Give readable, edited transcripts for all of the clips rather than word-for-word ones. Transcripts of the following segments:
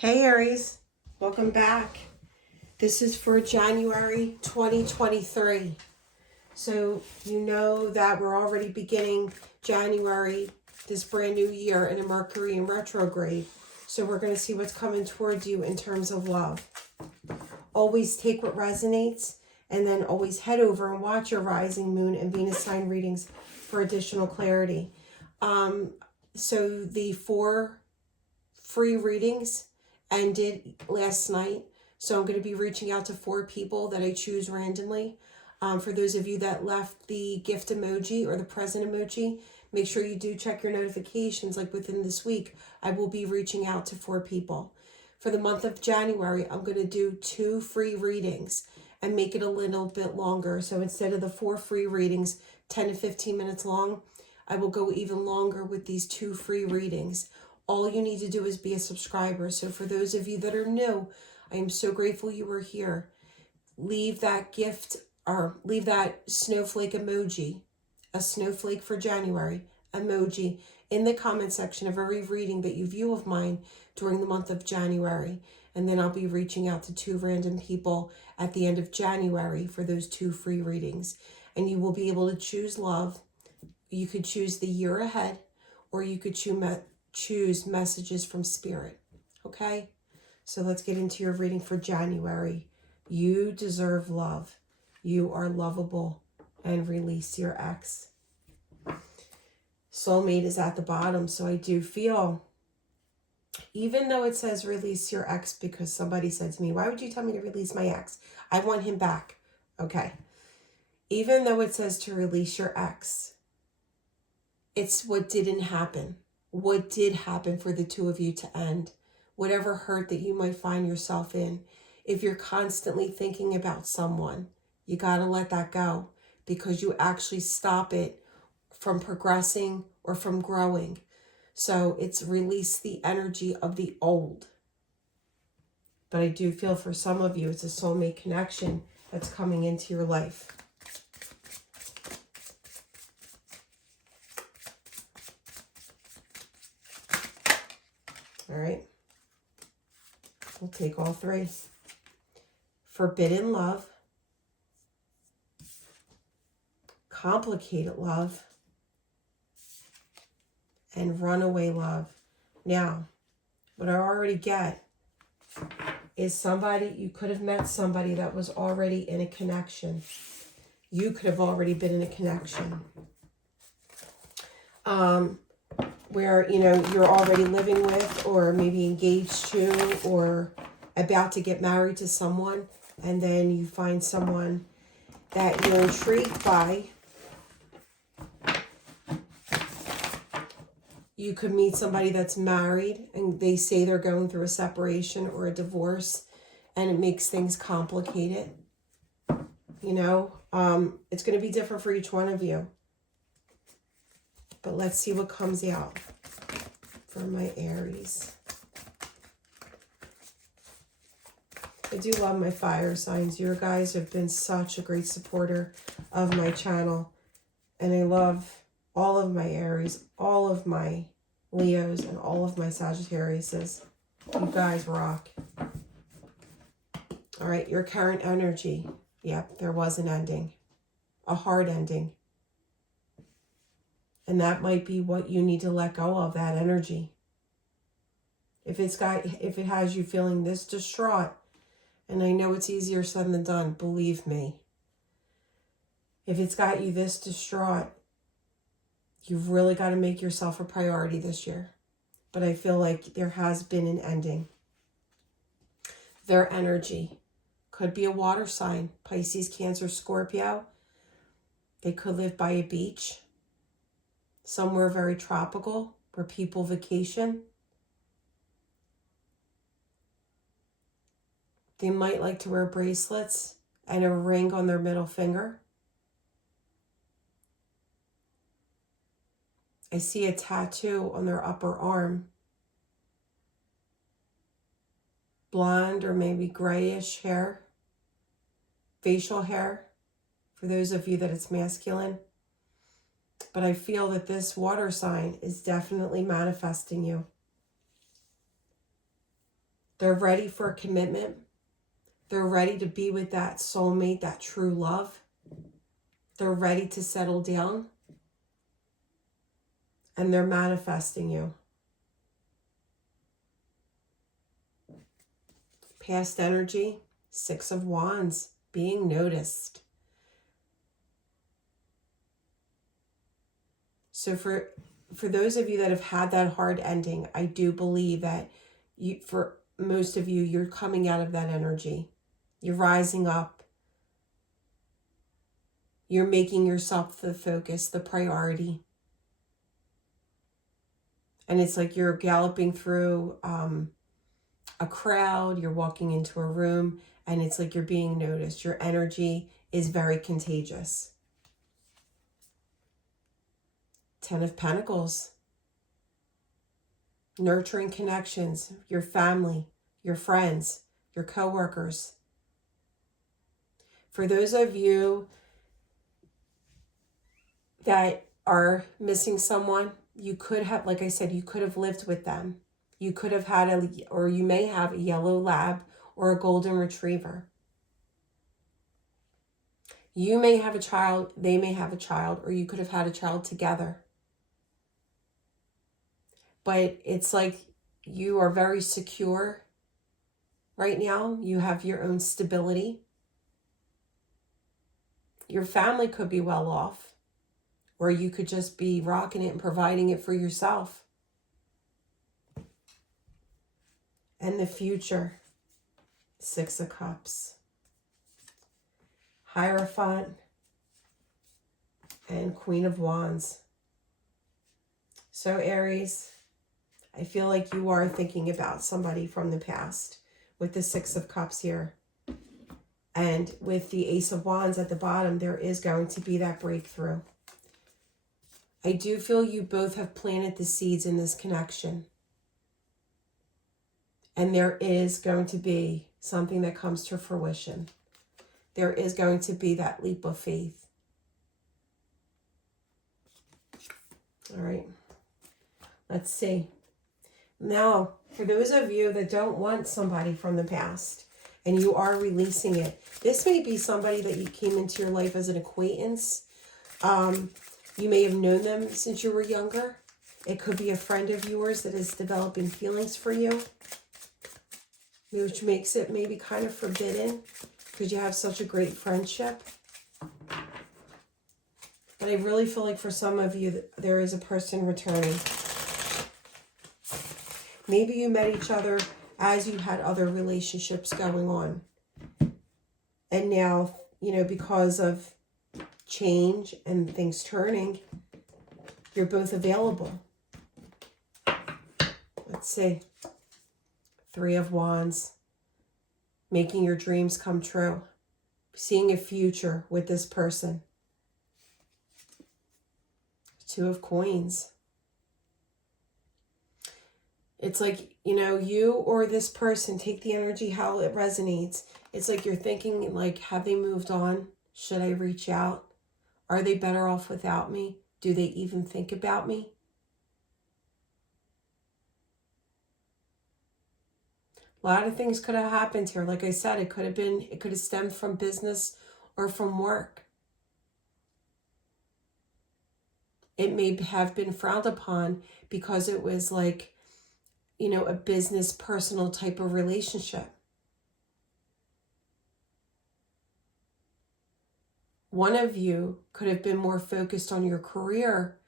Hey Aries, welcome back. This is for January 2023. So you know that we're already beginning January, this brand new year, in a Mercury in retrograde. So we're going to see what's coming towards you in terms of love. Always take what resonates, and then always head over and watch your rising moon and Venus sign readings for additional clarity. So the 4 free readings ended last night. So I'm going to be reaching out to 4 people that I choose randomly. For those of you that left the gift emoji or the present emoji, make sure you do check your notifications. Like within this week, I will be reaching out to 4 people. For the month of January, I'm going to do 2 free readings and make it a little bit longer. So instead of the 4 free readings, 10 to 15 minutes long, I will go even longer with these 2 free readings. All you need to do is be a subscriber. So for those of you that are new, I am so grateful you were here. Leave that gift or leave that snowflake emoji, a snowflake for January emoji, in the comment section of every reading that you view of mine during the month of January. And then I'll be reaching out to 2 random people at the end of January for those 2 free readings. And you will be able to choose love. You could choose the year ahead, or you could choose messages from spirit. Okay, so let's get into your reading for January. You deserve love. You are lovable, and release your ex. Soulmate is at the bottom, so I do feel, even though it says release your ex, because somebody said to me, why would you tell me to release my ex? I want him back. Okay, even though it says to release your ex, it's what didn't happen. What did happen for the 2 of you to end? Whatever hurt that you might find yourself in. If you're constantly thinking about someone, you got to let that go, because you actually stop it from progressing or from growing. So it's release the energy of the old. But I do feel for some of you, it's a soulmate connection that's coming into your life. All right, we'll take all 3. Forbidden love, complicated love, and runaway love. Now, what I already get is somebody, you could have met somebody that was already in a connection. You could have already been in a connection. Where, you know, you're already living with, or maybe engaged to, or about to get married to someone, and then you find someone that you're intrigued by. You could meet somebody that's married, and they say they're going through a separation or a divorce, and it makes things complicated. You know, it's going to be different for each one of you. But let's see what comes out for my Aries. I do love my fire signs. You guys have been such a great supporter of my channel. And I love all of my Aries, all of my Leos, and all of my Sagittariuses. You guys rock. All right, your current energy. Yep, there was an ending. A hard ending. And that might be what you need to let go of, that energy. If it has you feeling this distraught, and I know it's easier said than done, believe me. If it's got you this distraught, you've really got to make yourself a priority this year. But I feel like there has been an ending. Their energy could be a water sign, Pisces, Cancer, Scorpio. They could live by a beach, somewhere very tropical where people vacation. They might like to wear bracelets and a ring on their middle finger. I see a tattoo on their upper arm. Blonde or maybe grayish hair. Facial hair, for those of you that it's masculine. But I feel that this water sign is definitely manifesting you. They're ready for a commitment. They're ready to be with that soulmate, that true love. They're ready to settle down. And they're manifesting you. Past energy, 6 of Wands, being noticed. So for those of you that have had that hard ending, I do believe that for most of you, you're coming out of that energy. You're rising up. You're making yourself the focus, the priority. And it's like you're galloping through a crowd, you're walking into a room, and it's like you're being noticed. Your energy is very contagious. 10 of Pentacles. Nurturing connections, your family, your friends, your coworkers. For those of you that are missing someone, you could have, like I said, you could have lived with them. You could have had or you may have a yellow lab or a golden retriever. You may have a child, they may have a child, or you could have had a child together. But it's like you are very secure right now. You have your own stability. Your family could be well off, or you could just be rocking it and providing it for yourself. And the future, 6 of Cups, Hierophant, and Queen of Wands. So Aries, I feel like you are thinking about somebody from the past with the 6 of Cups here. And with the Ace of Wands at the bottom, there is going to be that breakthrough. I do feel you both have planted the seeds in this connection. And there is going to be something that comes to fruition. There is going to be that leap of faith. All right. Let's see. Now, for those of you that don't want somebody from the past and you are releasing it, this may be somebody that you came into your life as an acquaintance. You may have known them since you were younger. It could be a friend of yours that is developing feelings for you, which makes it maybe kind of forbidden because you have such a great friendship. But I really feel like for some of you, there is a person returning. Maybe you met each other as you had other relationships going on. And now, you know, because of change and things turning, you're both available. Let's see. 3 of Wands. Making your dreams come true. Seeing a future with this person. 2 of Coins. It's like, you know, you or this person, take the energy how it resonates. It's like you're thinking, like, have they moved on? Should I reach out? Are they better off without me? Do they even think about me? A lot of things could have happened here. Like I said, it could have stemmed from business or from work. It may have been frowned upon because it was like, you know, a business, personal type of relationship. One of you could have been more focused on your career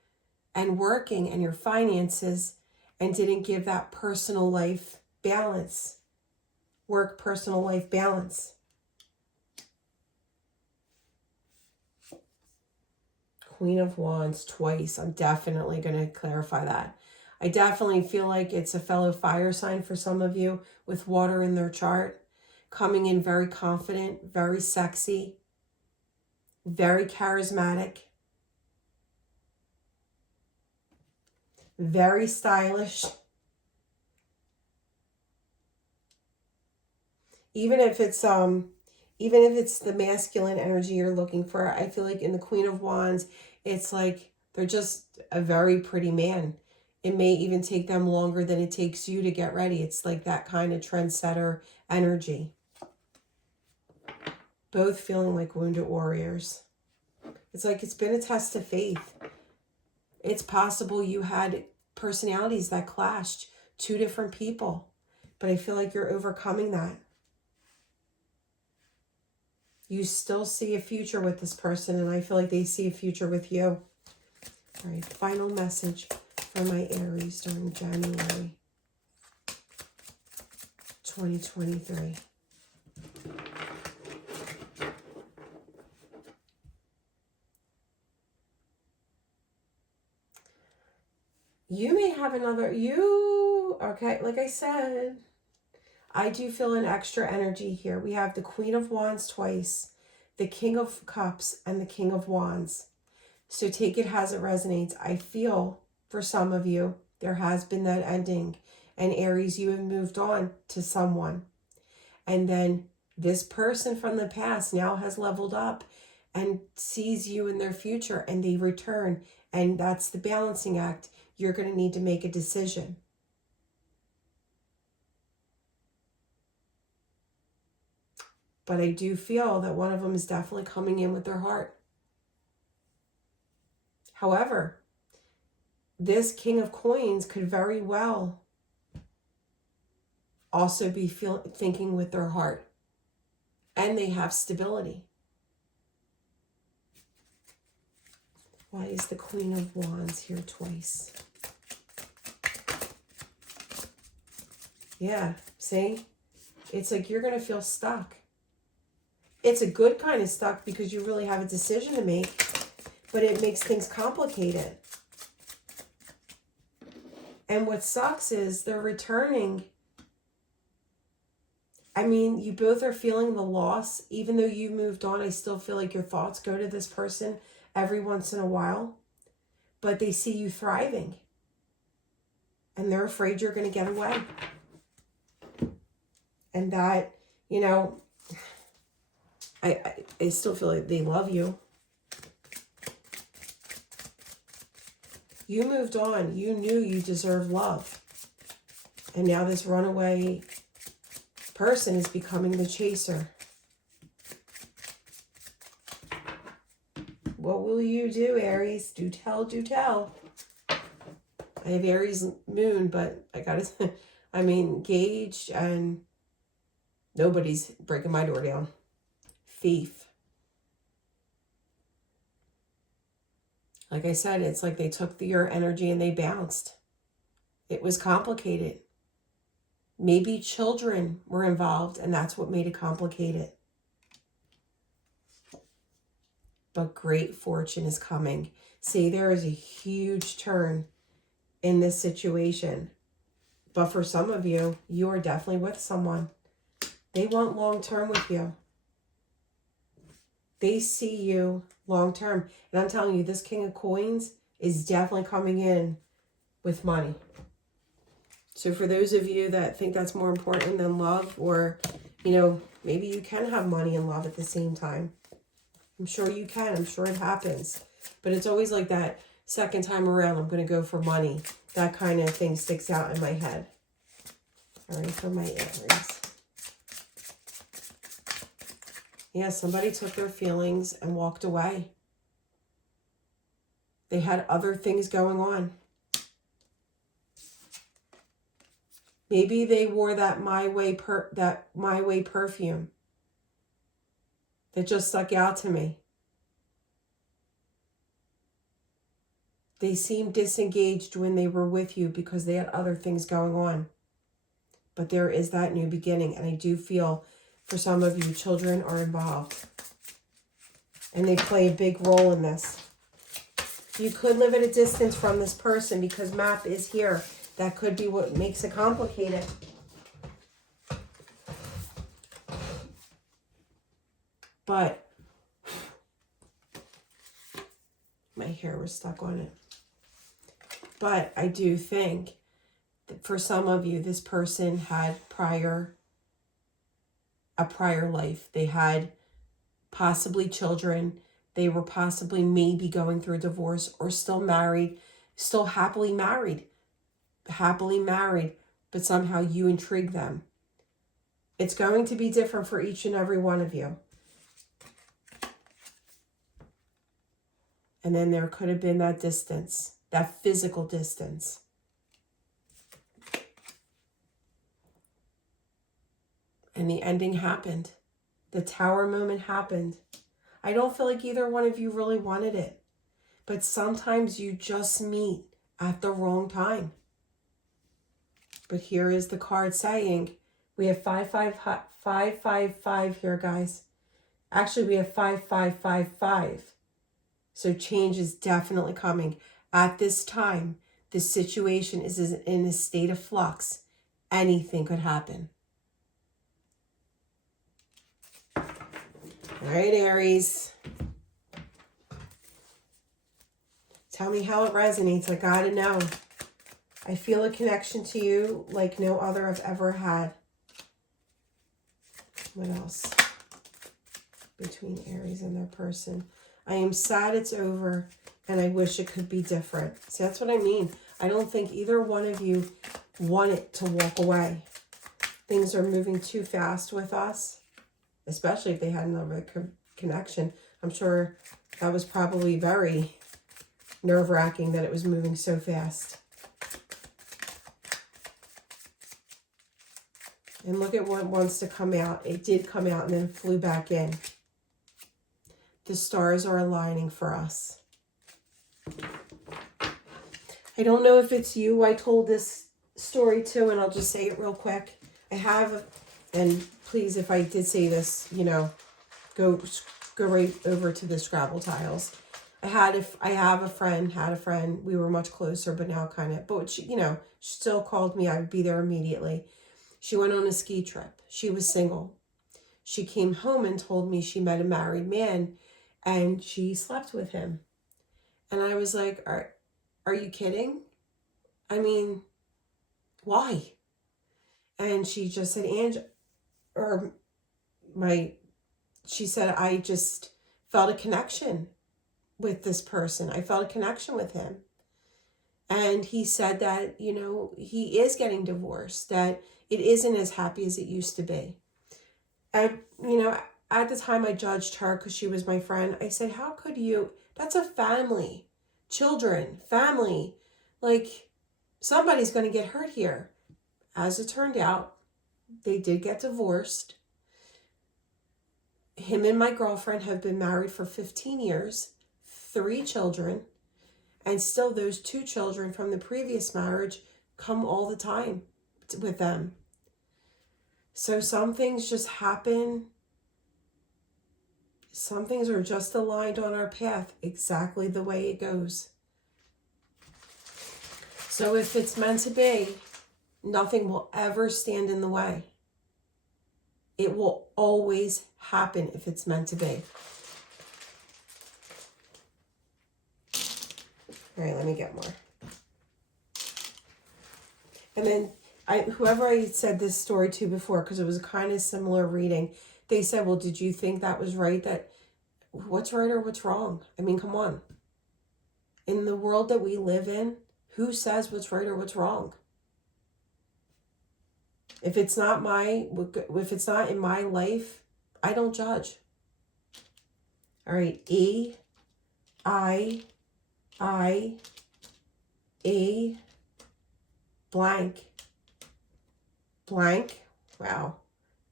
and working and your finances and didn't give that personal life balance, work, personal life balance. Queen of Wands twice. I'm definitely going to clarify that. I definitely feel like it's a fellow fire sign for some of you with water in their chart, coming in very confident, very sexy, very charismatic, very stylish. Even if it's the masculine energy you're looking for, I feel like in the Queen of Wands, it's like they're just a very pretty man. It may even take them longer than it takes you to get ready. It's like that kind of trendsetter energy. Both feeling like wounded warriors. It's like it's been a test of faith. It's possible you had personalities that clashed, two different people, but I feel like you're overcoming that. You still see a future with this person, and I feel like they see a future with you. All right, final message for my Aries during January 2023. You may have another, okay, like I said, I do feel an extra energy here. We have the Queen of Wands twice, the King of Cups, and the King of Wands. So take it as it resonates. I feel for some of you, there has been that ending. And Aries, you have moved on to someone. And then this person from the past now has leveled up and sees you in their future, and they return. And that's the balancing act. You're going to need to make a decision. But I do feel that one of them is definitely coming in with their heart. However, this King of Coins could very well also be thinking with their heart. And they have stability. Why is the Queen of Wands here twice? Yeah, see? It's like you're going to feel stuck. It's a good kind of stuck because you really have a decision to make, but it makes things complicated. And what sucks is they're returning. I mean, you both are feeling the loss. Even though you moved on, I still feel like your thoughts go to this person every once in a while. But they see you thriving. And they're afraid you're going to get away. And that, you know, I still feel like they love you. You moved on. You knew you deserved love. And now this runaway person is becoming the chaser. What will you do, Aries? Do tell, do tell. I have Aries moon, but I gotta, I'm engaged and nobody's breaking my door down. Thief. Like I said, it's like they took your energy and they bounced. It was complicated. Maybe children were involved and that's what made it complicated. But great fortune is coming. See, there is a huge turn in this situation. But for some of you, you are definitely with someone. They want long-term with you. They see you long-term. And I'm telling you, this King of Coins is definitely coming in with money. So for those of you that think that's more important than love, or, you know, maybe you can have money and love at the same time. I'm sure you can. I'm sure it happens. But it's always like that second time around, I'm going to go for money. That kind of thing sticks out in my head. All right, for my Aries. Yeah, somebody took their feelings and walked away. They had other things going on. Maybe they wore that My Way perfume that just stuck out to me. They seemed disengaged when they were with you because they had other things going on. But there is that new beginning, and I do feel for some of you, children are involved. And they play a big role in this. You could live at a distance from this person because map is here. That could be what makes it complicated. But my hair was stuck on it. But I do think that for some of you, this person had a prior life. They had possibly children. They were possibly maybe going through a divorce or still married, still happily married. happily married, but somehow you intrigue them. It's going to be different for each and every one of you. And then there could have been that distance, that physical distance. And the ending happened. The tower moment happened. I don't feel like either one of you really wanted it. But sometimes you just meet at the wrong time. But here is the card saying, we have 555 here, guys. Actually, we have 5555. So change is definitely coming. At this time, the situation is in a state of flux. Anything could happen. All right, Aries. Tell me how it resonates. I gotta know. I feel a connection to you like no other I've ever had. What else? Between Aries and their person. I am sad it's over, and I wish it could be different. See, that's what I mean. I don't think either one of you wanted to walk away. Things are moving too fast with us, especially if they had another connection. I'm sure that was probably very nerve-wracking that it was moving so fast. And look at what wants to come out. It did come out and then flew back in. The stars are aligning for us. I don't know if it's you I told this story to, and I'll just say it real quick. I have, and please, if I did say this, you know, go right over to the Scrabble tiles. I had a friend. We were much closer, but now kind of, but she, you know, she still called me. I would be there immediately. She went on a ski trip. She was single. She came home and told me she met a married man and she slept with him. And I was like, are you kidding? I mean, why? And she just said, she said, I just felt a connection with this person. I felt a connection with him. And he said that, you know, he is getting divorced, that it isn't as happy as it used to be. And, you know, at the time I judged her because she was my friend. I said, how could you? That's a family, children, family. Like, somebody's going to get hurt here. As it turned out, they did get divorced. Him and my girlfriend have been married for 15 years, 3 children, and still those 2 children from the previous marriage come all the time with them. So some things just happen. Some things are just aligned on our path exactly the way it goes. So if it's meant to be, nothing will ever stand in the way. It will always happen if it's meant to be. All right, let me get more. And then whoever I said this story to before, because it was a kind of similar reading, they said, well, did you think that was right? That what's right or what's wrong? I mean, come on. In the world that we live in, who says what's right or what's wrong? If it's not in my life, I don't judge. All right, E, I, E, blank, blank, wow.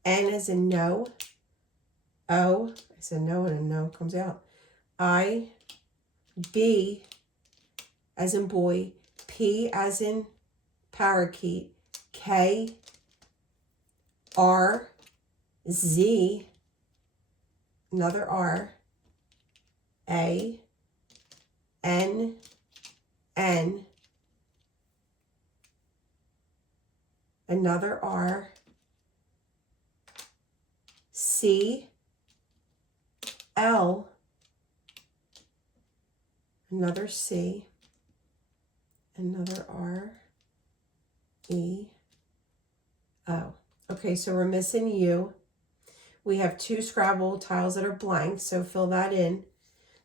N as in no, O, I said no and a no comes out. I, B as in boy, P as in parakeet, K, R, Z, another R, A, N, another R, C, L, another C, another R, E, O. Okay, so we're missing U. We have 2 Scrabble tiles that are blank, so fill that in.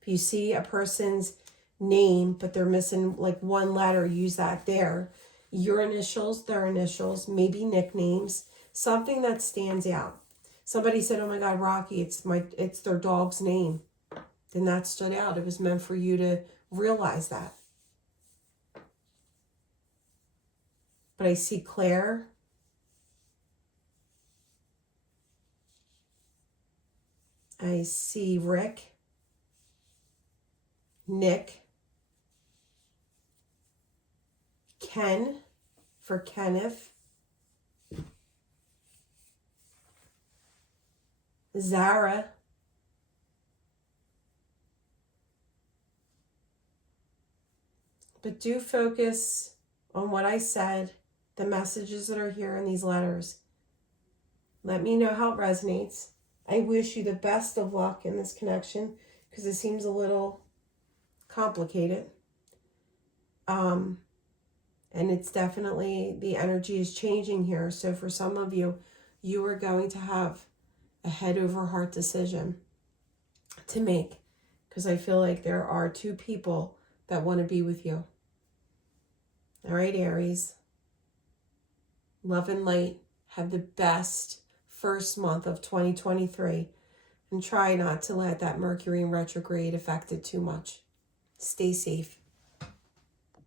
If you see a person's name, but they're missing like one letter, use that there. your initials, their initials, maybe nicknames, something that stands out. Somebody said, oh my God, Rocky, it's their dog's name. Then that stood out. It was meant for you to realize that. But I see Claire. I see Rick, Nick, Ken for Kenneth, Zara, but do focus on what I said, the messages that are here in these letters. Let me know how it resonates. I wish you the best of luck in this connection because it seems a little complicated. And it's definitely, the energy is changing here. So for some of you, you are going to have a head over heart decision to make because I feel like there are two people that want to be with you. All right, Aries. Love and light. Have the best first month of 2023. And try not to let that Mercury in retrograde affect it too much. Stay safe.